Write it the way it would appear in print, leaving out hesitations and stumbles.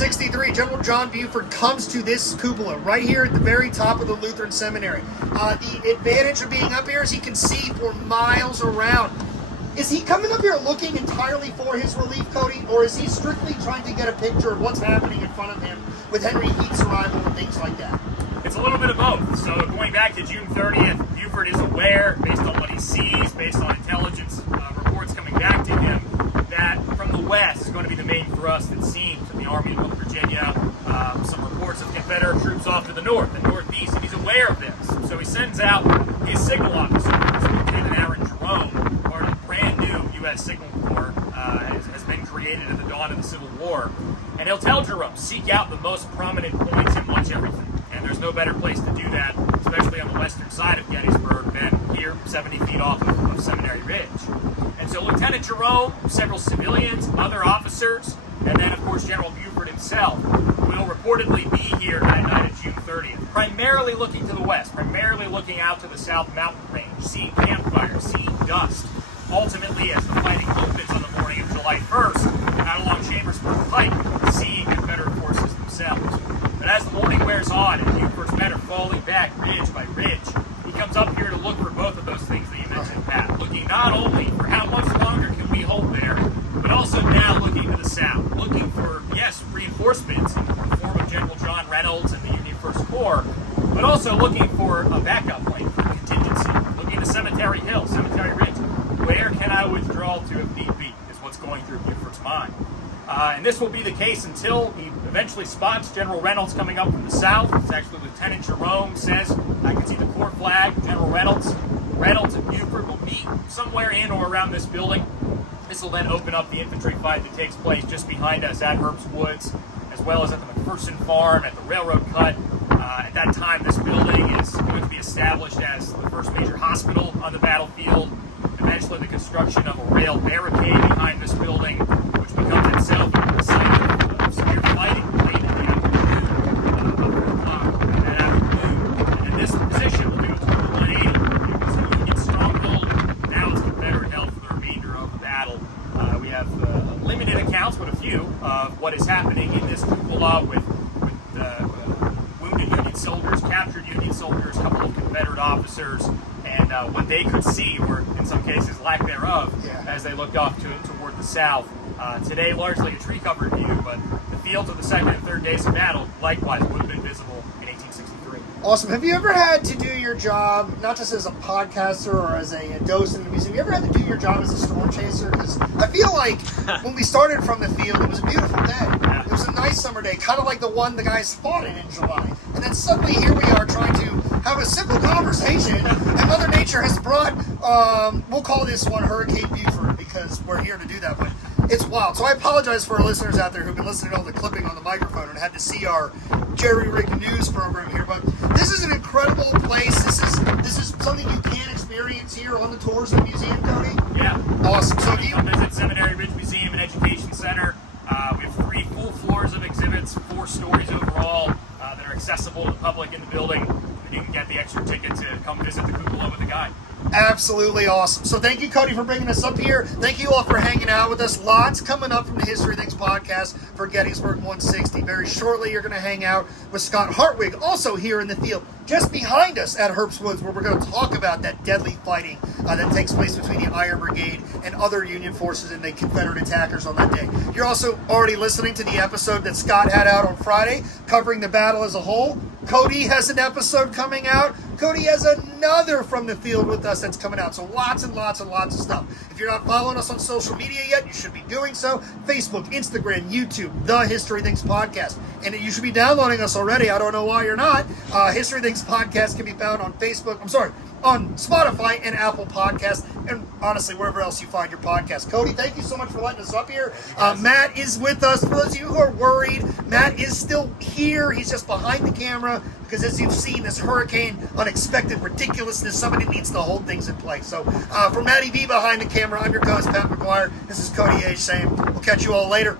163, General John Buford comes to this cupola right here at the very top of the Lutheran Seminary. The advantage of being up here is he can see for miles around. Is he coming up here looking entirely for his relief, Cody, or is he strictly trying to get a picture of what's happening in front of him with Henry Heath's arrival and things like that? It's a little bit of both. So going back to June 30th, Buford is aware, based on what he sees, based on intelligence reports coming back to him, that from the west is going to be the main thrust, it seems, of the Army of North Virginia. Some reports of Confederate troops off to the north and northeast, and he's aware of this. So he sends out his signal officer, Lieutenant Aaron Jerome, part of the brand new U.S. Signal Corps, has been created at the dawn of the Civil War. And he'll tell Jerome, seek out the most prominent points and watch everything. And there's no better place to do that, especially on the western side of Gettysburg, than here, 70 feet off of Seminary Ridge. And so Lieutenant Jerome, several civilians, other officers, and then, of course, General Buford himself will reportedly be here that night of June 30th, primarily looking to the west, primarily looking out to the South Mountain Range, seeing campfires, seeing dust. Ultimately, as the fighting opens on the morning of July 1st, out along Chambersburg Pike, seeing Confederate forces themselves. But as the morning wears on and Buford's men are falling back ridge by ridge, he comes up here to look for both of those things that you mentioned, Pat. Looking not only for how much longer can we hold there, but also now looking to the south, looking for, yes, reinforcements in the form of General John Reynolds and the Union First Corps, but also looking for a backup plan for contingency, looking to Cemetery Hill, Cemetery Ridge. Where can I withdraw to if need be, is what's going through Buford's mind. And this will be the case until he eventually spots General Reynolds coming up from the south. It's actually Lieutenant Jerome says, I can see the Corps flag, General Reynolds. Reynolds and Buford will meet somewhere in or around this building. This will then open up the infantry fight that takes place just behind us at Herbst Woods, as well as at the McPherson Farm, at the railroad cut. At that time, this building is going to be established as the first major hospital on the battlefield. Eventually, the construction of a rail barricade behind this building, which becomes itself the site of severe fighting late in the afternoon, that afternoon. And this position will do a total of 180. It was a Union stronghold. Now it's Confederate held for the remainder of the battle. We have limited accounts, but a few, of what is happening in this cupola with wounded Union soldiers, captured Union soldiers, a couple of Confederate officers, and what they could see, or in some cases lack thereof, as they looked off toward the south. Today, largely a tree-covered view, but the fields of the second and third days of battle, likewise, would have been visible in 1863. Awesome. Have you ever had to do your job, not just as a podcaster or as a docent in the museum, have you ever had to do your job as a storm chaser? Because I feel like when we started from the field, it was a beautiful day. It was a nice summer day, kind of like the one the guys fought in July. And then suddenly here we are trying to have a simple conversation, and Mother Nature has brought, we'll call this one Hurricane Buford, because we're here to do that, but it's wild. So I apologize for our listeners out there who've been listening to all the clipping on the microphone and had to see our jerry-rigged news program here, but this is an incredible place. This is something you can experience here on the tours of the museum, Cody. Yeah. Awesome. So if you visit Seminary Ridge Museum and Education Center, we have 3 full floors of exhibits, 4 stories overall that are accessible to the public in the building. And you can get the extra ticket to come visit the cupola with a guide. Absolutely awesome. So thank you, Cody, for bringing us up here. Thank you all for hanging out with us. Lots coming up from the History Things podcast for Gettysburg 160. Very shortly, you're going to hang out with Scott Hartwig, also here in the field, just behind us at Herbst Woods, where we're going to talk about that deadly fighting that takes place between the Iron Brigade and other Union forces and the Confederate attackers on that day. You're also already listening to the episode that Scott had out on Friday, covering the battle as a whole. Cody has an episode coming out. Cody has another from the field with us that's coming out. So lots and lots and lots of stuff. If you're not following us on social media yet, you should be doing so. Facebook, Instagram, YouTube, The History Things Podcast. And you should be downloading us already. I don't know why you're not. History Things Podcast can be found on on Spotify and Apple Podcasts, and honestly, wherever else you find your podcast. Cody, thank you so much for letting us up here. Matt is with us. For those of you who are worried, Matt is still here. He's just behind the camera because, as you've seen, this hurricane, unexpected ridiculousness, somebody needs to hold things in place. So for Matty B behind the camera, I'm your co-host, Pat McGuire. This is Codie Eash saying we'll catch you all later.